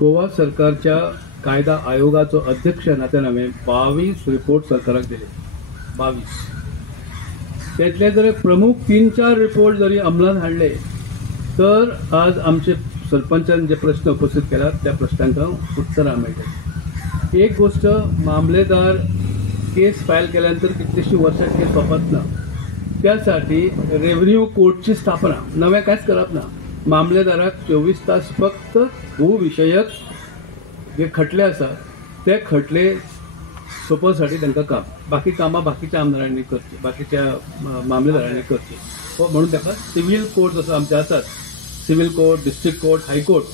गोवा सरकारच्या कायदा आयोगाचो अध्यक्ष नात्यान हांवें 22 रिपोर्ट सरकाराक दिले. 22 त्यातले जर प्रमुख 3-4 रिपोर्ट जरी अंमलात हाडले तर आज आमचे सरपंचान जे प्रश्न उपस्थित केला त्या प्रश्नांक उत्तरां मेळटली. एक गोष्ट, मामलेदार केस फायल केल्यानंतर कितलीशी वर्षां केस सोंपत ना, त्यासाठी रेव्हेन्यू कोर्टची स्थापना, नवें कांयच करप ना. मामलेदाराक 24 तास फक्त भूविशयक जे खटले आसात ते खटले सोंपोवपासाठी तांकां काम, बाकी कामां बाकीच्या आमदारांनी करची, बाकीच्या मामलेदारांनी करची. म्हणून ताका सिव्हील कोर्ट जसो आमचे आसात, civil court, district court, high court,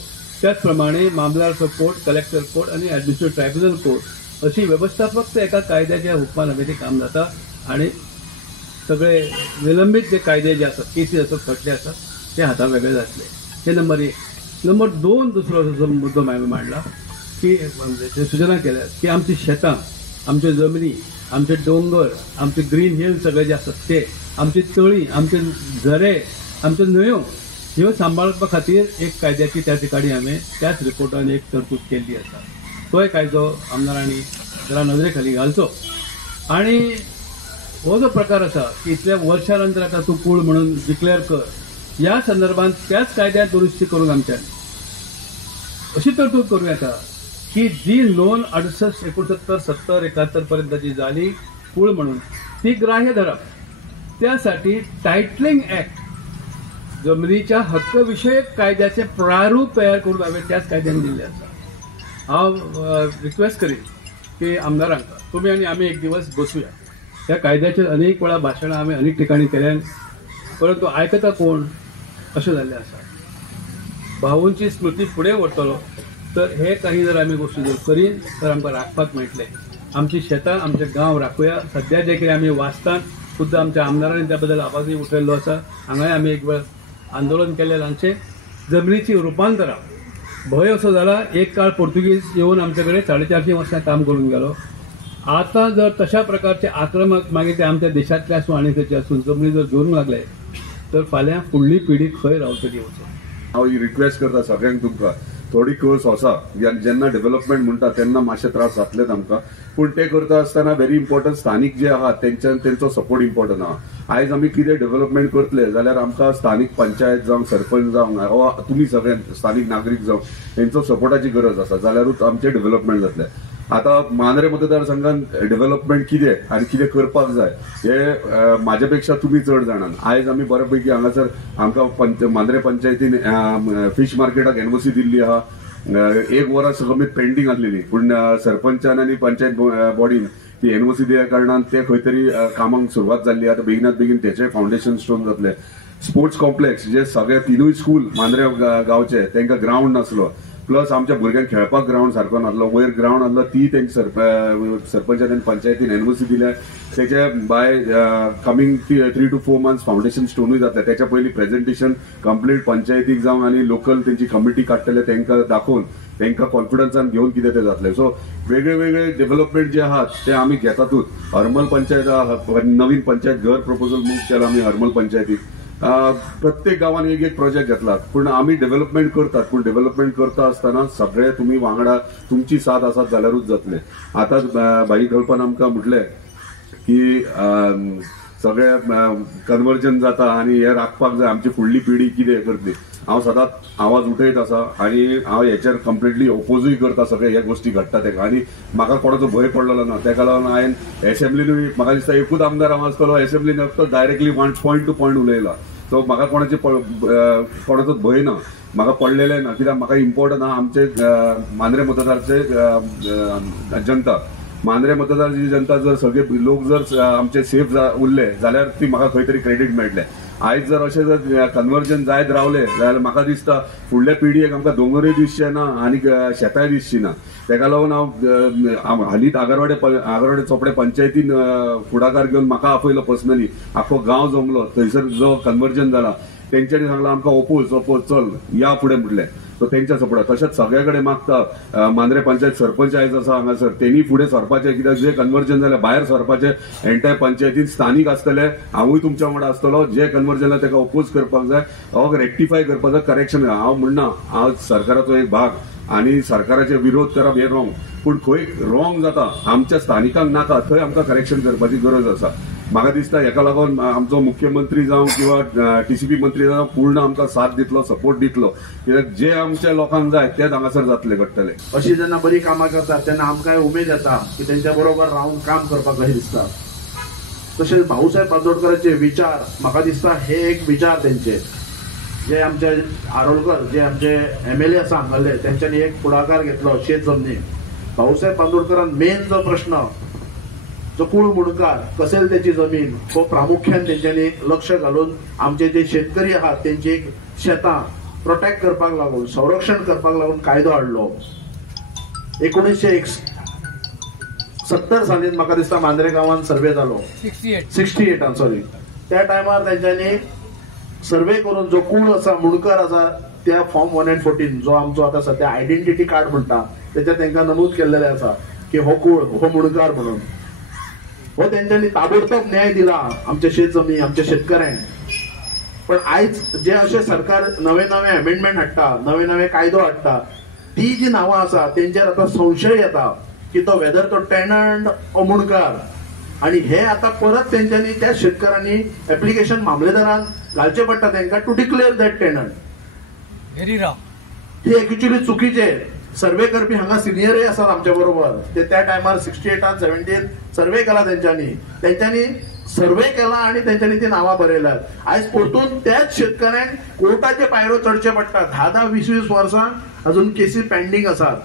त्याच प्रमाणे मामलेदार कोर्ट, कलेक्टर कोर्ट आणि ॲडमिनिस्ट्रेटिव्ह ट्रायब्युनल कोर्ट अशी व्यवस्था फक्त एका कायद्याच्या हुकमान हांवें ती काम जाता. आणि सगळे निलंबित जे कायदे जे आसात, केसीस आसात, खटले आसात ते हातां वेगळे जातले. हे नंबर 1. नंबर 2 दुसरो मुद्दो हांवें मांडला की सूचना केल्या की आमची शेतां, आमच्यो जमनी, आमचे डोंगर, आमचे ग्रीन हिल सगळे जे आसात ते, आमची तळी, आमचे झरे, आमच्यो न्हंयो ह्यो सांबाळपा खातीर एक कायद्याची त्या ठिकाणी हांवें त्याच रिपोर्टान एक तरतूद केल्ली आसा. तोय कायदो आमदारांनी जरा नजरे खाली घालचो. आणि हो जो प्रकार आसा की इतल्या वर्षां नंतर आतां तूं कूळ म्हणून डिक्लेअर कर, ह्या संदर्भात त्याच कायद्यात दुरुस्ती करून आमच्यान अशी तरतूद करूं येता की जी नोंद 68, 69, 70, 71 पर्यंतची झाली कूळ म्हणून ती ग्राह्य धरप. त्यासाठी टायटलिंग ऍक्ट, जमनीच्या हक्क विषयक कायद्याचे प्रारूप तयार करून हांवें त्याच कायद्यान दिल्ले आसा. हांव रिक्वेस्ट करीन की आमदारांक तुमी आनी आमी एक दिवस बसूया. ह्या कायद्याचेर अनेक वेळा भाशणां हांवें अनेक ठिकाणी केल्यान, परंतु आयकता कोण अशें जाल्लें आसा. भाऊंची स्मृती फुडें व्हरतलो तर हे काही जर आमी गोश्टी जर करीन तर आमकां राखपाक मेळटले. आमची शेतां, आमचे गांव राखुया. सध्या जे कितें आमी वाचतात सुद्दां आमच्या आमदारांनी त्या बद्दल आवाजूय उठयल्लो आसा. हांगाय आमी एक वेळ आंदोलन केलें ल्हानशें. जमनीची रुपांतरां, भंय असो जाला, एक काळ पोर्तुगीज येवन आमचे कडेन 450 वर्सां काम करून गेलो. आता जर तशा प्रकारचे आक्रमक मागीर ते आमच्या देशातले आसूं आनी खंयचे आसूं जमनी जर घेवंक लागले तर फाल्यां फुडली पिढी खंय रावतली वचून. हांव ही रिक्वेस्ट करता सगळ्यांक तुमकां, थोडी कस आसा जेन्ना डेव्हलपमेंट म्हणटा तेन्ना मातशे त्रास जातलेच आमकां, पूण ते करता आसतना व्हेरी इम्पॉर्टंट स्थानीक जे आहात तेंचो सपोर्ट इम्पॉर्टंट आहा. आयज आमी कितें डेव्हलपमेंट करतले जाल्यार आमकां स्थानीक पंचायत जावं, सरपंच जावं, वा तुमी सगळे स्थानीक नागरीक जावं तेंचो सपोर्टाची गरज आसा, जाल्यारूच आमचें डेव्हलपमेंट जातलें. आता मांद्रे मतदारसंघात डेव्हलपमेंट कितें आनी कितें करपाक जाय हे म्हाजे पेक्षा तुमी चड जाणात. आयज आमी बऱ्यापैकी हांगासर आमकां मांद्रे पंचायतीन फिश मार्केटाक एनओसी दिल्ली आहा. 1 वरां कमीत पेंडिंग आसलेली, पूण सरपंचान आनी पंचायत बॉडीन ती एनओसी दिल्या कारणान ते खंय तरी कामाक सुरवात जाल्ली. आता बेगिनात बेगीन तेचे फाउंडेशन स्टोन जातले. स्पोर्ट्स कॉम्प्लेक्स जे सगळे 3 स्कूल मांद्रे गांवचे तांकां ग्राउंड नासलो, प्लस आमच्या भुरग्यांक खेळपाक ग्राउंड सारको नासलो, वयर ग्राउंड आसलो ती तेंच्या सरपंचान आनी पंचायतीन एनओसी दिल्या. तेचे by coming 3 to 4 months foundation स्टोनूय जातले. त्याच्या पयलीं प्रेझेंटेशन कंप्लीट पंचायतीक जावं आनी लोकल तेंची कमिटी काडटले तांकां दाखोवन तांकां कॉन्फिडन्सान घेवन कितें ते जातले. सो वेगळे वेगळे डेव्हलपमेंट जे आहात ते आमी घेतातूच. हरमल पंचायत नवीन पंचायत घर प्रपोजल मूव केला आमी हरमल पंचायतीक. प्रत्येक गावान एक प्रोजेक्ट घेतलात, पूण आमी डेव्हलपमेंट करतात, पूण डेव्हलपमेंट करता आसतना सगळे तुमी वांगडा तुमची साथ आसात जाल्यारूच जातले. आतांच भाई कल्पना आमकां म्हटलें की सगळे कन्वर्जन जाता आनी हे राखपाक जाय, आमची फुडली पिढी कितें करतली. हांव सदांच आवाज उठयत आसा आनी हांव हेचेर कंप्लिटली ओपोजूय करता सगळे ह्या गोश्टी घडटा तेका. आनी म्हाका कोणाचो भंय पडलेलो ना, तेका लागून हांवें एसेंब्लीनूय म्हाका दिसता एकूच आमदार हांव आसतलो एसेंब्लीन डायरेक्टली पॉयंट टू पॉयंट उलयला. सो म्हाका कोणाचोच भंय ना, म्हाका पडलेलें ना, कित्याक म्हाका इम्पॉर्टंट आहा आमचे मांद्रे मतदाराचे जनता. मांद्रे मतदाराची जनता जर सगळे लोक जर आमचे सेफ उरले जाल्यार ती म्हाका खंय तरी क्रेडीट मेळटलें. आयज जर अशें जर कन्वर्जन जायत रावले जाल्यार म्हाका दिसता फुडल्या पिढयेक आमकां दोंगरूय दिसचे ना आनी शेतांय दिसची ना. तेका लागून हांव हालींच आगरवाडे चोपडे पंचायतीन फुडाकार घेवन म्हाका आपयलो पर्सनली. आख्खो गांव जमलो, थंयसर जो कन्वर्जन जाला तेंच्यांनी सांगला आमकां ओपोज चल या फुडें म्हटलें. सो तेंच्या सपोर्टाक तशेंच सगळे कडेन मागता. मांद्रे पंचायत सरपंच आयज आसा हांगासर, तेणी फुडें सरपाचें, कित्याक जे कन्वर्जन जालें भायर सरपाचें. एंटायर पंचायतीन स्थानीक आसतले, हांवूय तुमच्या वांगडा आसतलो. जे कन्वर्जन जालें ताका ओपोज करपाक जाय, हो रेक्टिफाय करपाक जाय, करेक्शन. हांव म्हणना हांव सरकाराचो एक भाग, आणि सरकाराचे विरोध करप हे रॉंग, पूण खंय रॉंग जाता आमच्या स्थानिकांक नाका थंय आमकां करेक्शन करपाची गरज आसा. म्हाका दिसता हेका लागून आमचो मुख्यमंत्री जावं किंवा टीसीपी मंत्री जावं पूर्ण आमकां साथ दितलो, सपोर्ट दितलो, कित्याक जे आमच्या लोकांक जाय तेच हांगासर जातले घडटले. अशी जेन्ना बरी कामां करतात तेन्ना आमकांय उमेद येता की तेंच्या बरोबर रावन काम करपाक कशें दिसता. तशेंच भाऊसाहेब बांदोडकरांचे विचार म्हाका दिसता हे एक विचार तेंचे, जे आमचे आरोलकर जे आमचे MLA आसा हांगाले तेंच्यांनी एक फुडाकार घेतलो शेत जमनी. भाऊसाहेब बांदोडकरान मेन जो प्रश्न जो कुळ मुणकार कसेल त्याची जमीन हो प्रामुख्यान तेंच्यांनी लक्ष घालून आमचे जे शेतकरी आहात तेंची एक शेतां प्रोटेक्ट करपाक लागून संरक्षण करपाक लागून कायदो हाडलो. 1970 सालीन म्हाका दिसता मांद्रे गांवांत सर्वे जालो 68 सॉरी. त्या टायमार तेंच्यांनी सर्वे करून जो कुळ आसा मुणकार आसा त्या फॉर्म 114 जो आमचो आता सध्या आयडेंटिटी कार्ड म्हणटा त्याच्यात तांकां नमूद केल्लेले आसा की हो कुळ हो मुणकार म्हणून. हो तेंच्यांनी ताबडतोब न्याय दिला आमच्या शेत जमी आमच्या शेतकऱ्यांक. पण आयज जे अशें सरकार नवे नवे अमेंडमेंट हाडटा, नवे नवे कायदो हाडटा, ती जी नांवां आसा तेंचेर आता संशय येता की तो वेदर तो टेनंट ओ मुणकार. आणि हे आता परत तेंच्यांनी त्या शेतकऱ्यांनी ऍप्लिकेशन मामलेदारान घालचे पडटा तांकां टू डिक्लेअर दॅट टेनंट. हे एक्च्युअली चुकीचे. सर्वे करपी हांगा सिनियरय आसात आमच्या बरोबर, ते त्या टायमार 68 70 सर्वे केला तेंच्यांनी सर्वे केला आणि तेंच्यांनी ती नावां बरयल्यात. आयज परतून त्याच शेतकऱ्यांक कोर्टाचे पायरो चडचे पडटा. 10-10 20-20 वर्सां अजून केसी पेंडिंग आसात.